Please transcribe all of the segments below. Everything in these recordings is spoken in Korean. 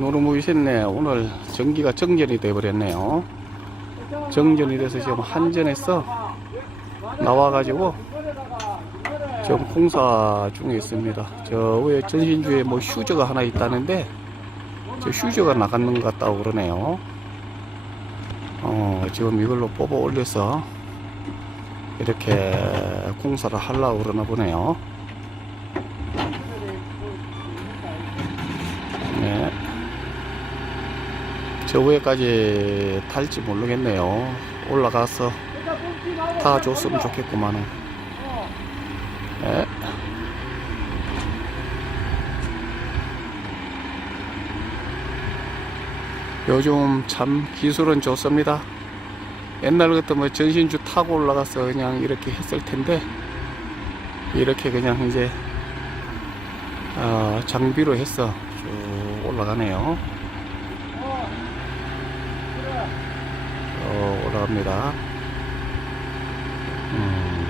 노르무이 샜네. 오늘 전기가 정전이 돼버렸네요. 정전이 돼서 지금 한전에서 나와가지고 지금 공사 중에 있습니다. 저 위에 전신주에 뭐 휴저가 하나 있다는데 저 휴저가 나가는 것 같다고 그러네요. 어, 지금 이걸로 뽑아 올려서 이렇게 공사를 하려고 그러나 보네요. 저 위에까지 탈지 모르겠네요. 올라가서 다 줬으면 좋겠구만은. 네. 요즘 참 기술은 좋습니다. 옛날 같으면 뭐 전신주 타고 올라가서 그냥 이렇게 했을 텐데, 이렇게 그냥 이제, 어, 장비로 해서 쭉 올라가네요. 어, 올라갑니다. 음.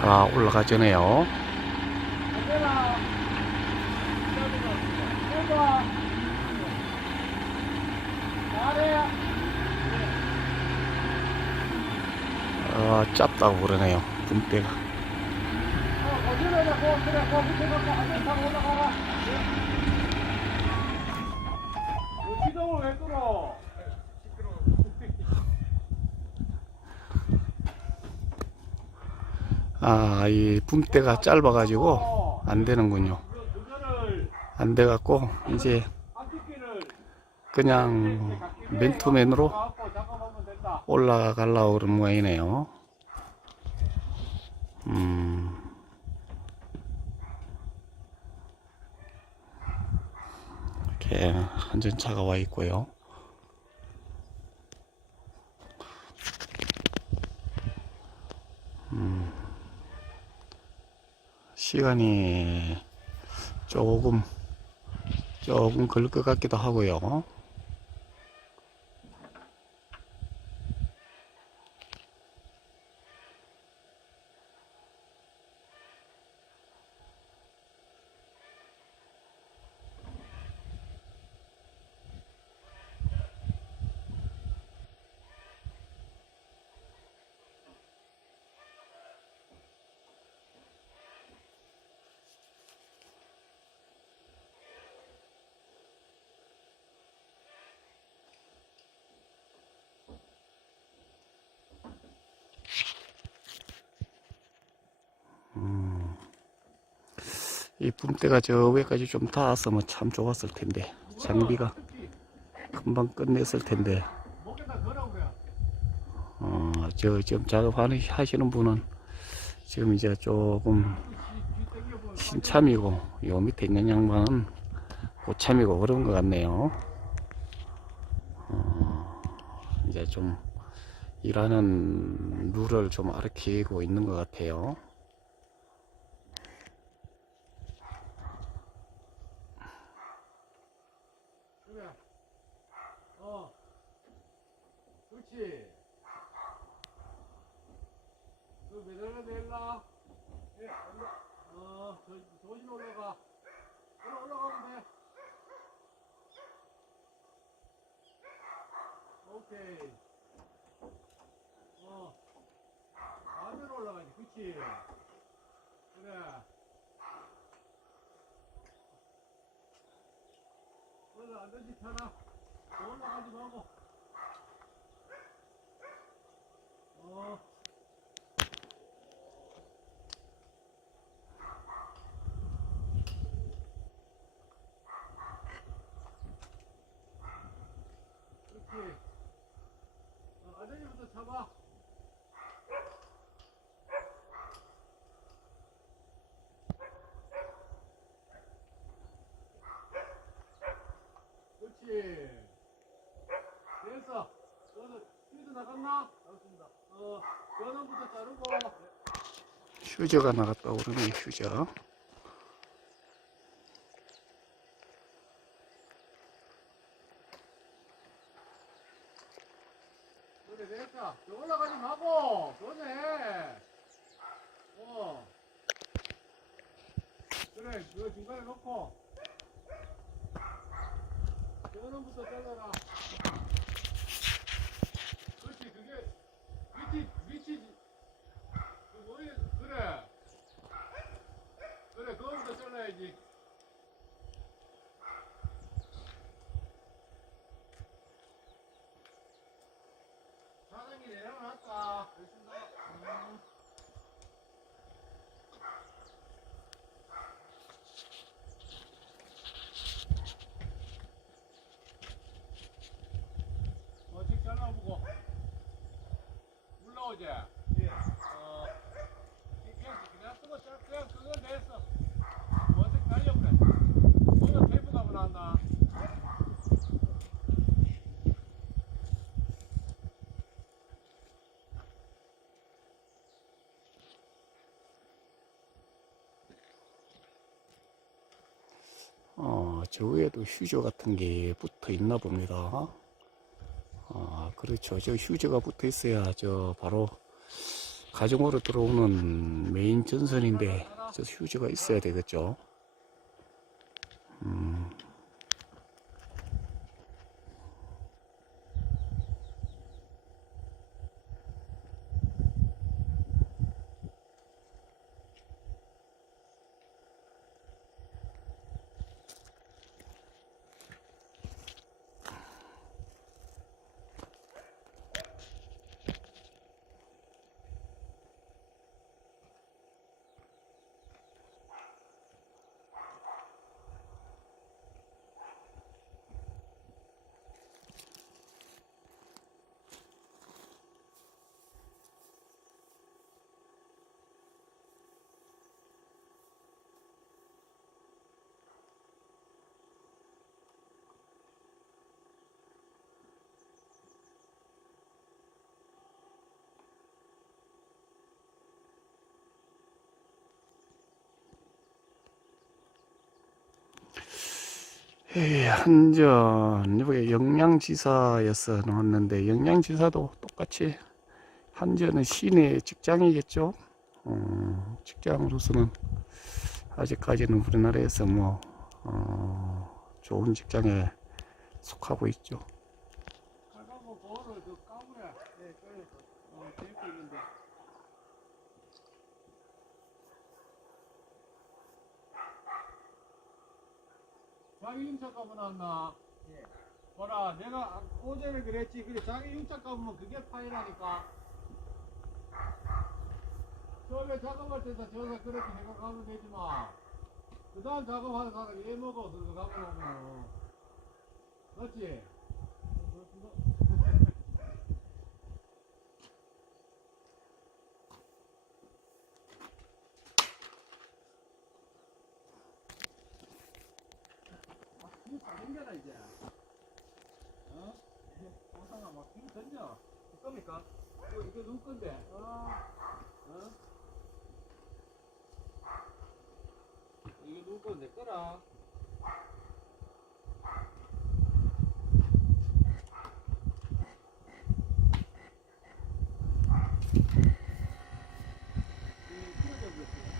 아, 올라가잖아요. 아, 짧다고 그러네요. 분대가. 시동을 왜 끌어? 아, 이 붐대가 짧아가지고 안 되는군요. 안 돼갖고 이제 그냥 맨투맨으로. 올라가려고 그런 모양이네요. 음. 이렇게 한전차가 와 있고요. 음. 시간이 조금 조금 걸릴 것 같기도 하고요. 이 붐대가 저 위에까지 좀 닿았으면 참 좋았을 텐데 장비가 금방 끝냈을 텐데. 어, 저 지금 작업하시는 분은 지금 이제 조금 신참이고 요 밑에 있는 양반은 고참이고 그런 것 같네요. 어, 이제 좀 일하는 룰을 좀 알아키고 있는 것 같아요. 그래. 어. 그렇지. 그 매달려 내릴라. 예, 올라. 어, 저, 조심 올라가. 올라, 올라가면 돼. 오케이. 어. 반대로 올라가지. 그렇지. 그래. 올라 앉아지 타라. 올라가지 말고. 어. 그렇지. 어, 아저씨부터 잡아. 그렇지. 됐어. 너는 휴즈 나갔나? 나갔습니다. 어, 연원부터 자르고. 휴저가 나갔다고 그러네 휴저. 그래, 됐다. 저 올라가지 마고. 그네. 어. 그래, 그거 중간에 놓고. 저놈부터 잘라라. 그렇지, 그게 위치, 위치. 그 뭐야, 그래. 그래, 그거부터 잘라야지. 사장님 내려놨다. 알겠습니다. 음. 어직 잘라보고 올라오지? 예. 어, 그냥 그냥 쓰고 자- 그냥 그건 됐어. 어직 달려버려. 오늘 테이프 가면 한다. 어, 저 위에도 휴저 같은 게 붙어 있나 봅니다. 아, 그렇죠. 저 휴저가 붙어 있어야 저 바로 가정으로 들어오는 메인 전선인데 저 휴저가 있어야 되겠죠. 한전 여기 영양지사에서 나왔는데 영양지사도 똑같이 한전은 시내 직장이겠죠. 어, 직장으로서는 아직까지는 우리나라에서 뭐 어, 좋은 직장에 속하고 있죠. 칼가고 볼을 그 까무래. 네, 그래. 어, 테이프 있는데. 자기 융착 가면 나왔나? 예. 봐라, 내가 어제는 그랬지. 그래, 자기 가면 그게 파이라니까. 처음에 작업할 때도 저서 그렇게 생각하면 되지만, 그 다음 작업하는 사람이 애 먹어, 그거 가면 오면. 맞지? 어, 그렇습니다. 힘 던져라 이제. 어? 호상아 막힘 던져. 될 겁니까? 이거 이거 누구 건데? 어? 어? 이거 누구 건데? 거라. 이 풀어져 버렸어.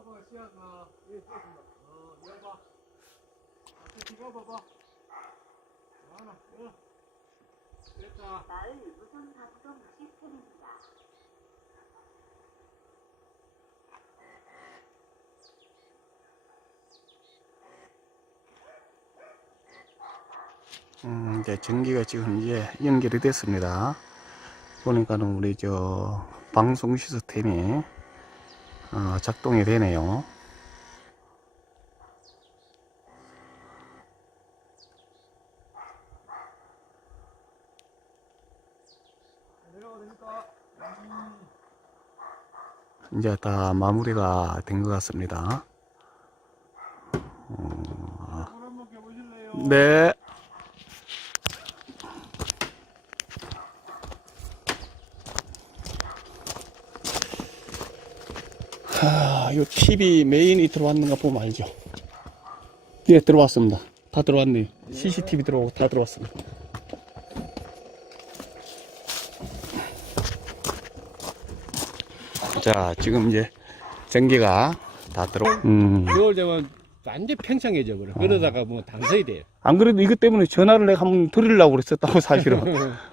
하고 씨앗나 예 씨앗나 어 열봐. 앞에 이거 봐봐. 하나 어. 됐다. 마을 무선 방송 시스템입니다. 음, 이제 전기가 지금 이제 연결이 됐습니다. 보니까는 우리 저 방송 시스템이 어, 작동이 되네요. 이제 다 마무리가 된 것 같습니다. 물 한번 껴보실래요? 네. TV 메인이 들어왔는가 보면 알죠. 예, 들어왔습니다. 다 들어왔네요. CCTV 들어오고 다 들어왔습니다. 자, 지금 이제 전기가 다 들어. 음. 겨울 되면 완전 팽창해져 버려. 그러다가 뭐 단서이 돼요. 안 그래도 이것 때문에 전화를 내가 한번 드리려고 그랬었다고 사실은.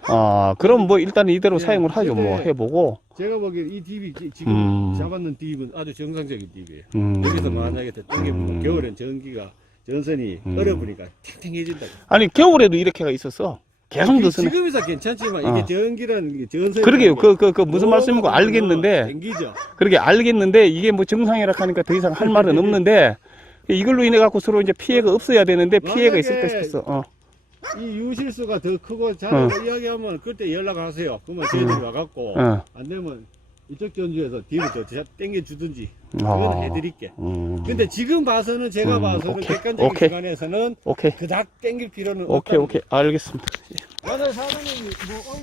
아, 그럼 뭐 일단 이대로 예, 사용을 하죠. 뭐 근데 해보고. 제가 보기엔 이 딥이 지- 지금 음. 잡았는 딥은 아주 정상적인 딥이에요. 음. 여기서 만약에 더 당겨보면 음. 겨울엔 전기가 전선이 음. 얼어보니까 탱탱해진다. 아니 겨울에도 이렇게가 있었어. 계속 넣었네. 지금이서 괜찮지만 어. 이게 전기라는 게 전선이 그러게요. 그, 그, 그 무슨 너무 말씀인고 알겠는데, 땡기죠. 그러게 알겠는데, 이게 뭐 정상이라 하니까 더 이상 할 말은 없는데, 이걸로 인해 갖고 서로 이제 피해가 없어야 되는데, 피해가 있을까 싶었어. 어. 이 유실수가 더 크고 잘 어. 이야기하면 그때 연락하세요. 그러면 저희들이 와갖고 어. 안 되면 이쪽 전주에서 딥을 더 땡겨 주든지 아. 그건 해드릴게. 음. 근데 지금 봐서는 제가 음, 봐서는 오케이, 객관적인 오케이. 기관에서는 오케이. 그닥 땡길 필요는 오케이, 없다. 오케이. 알겠습니다. 만약 사장님이 뭐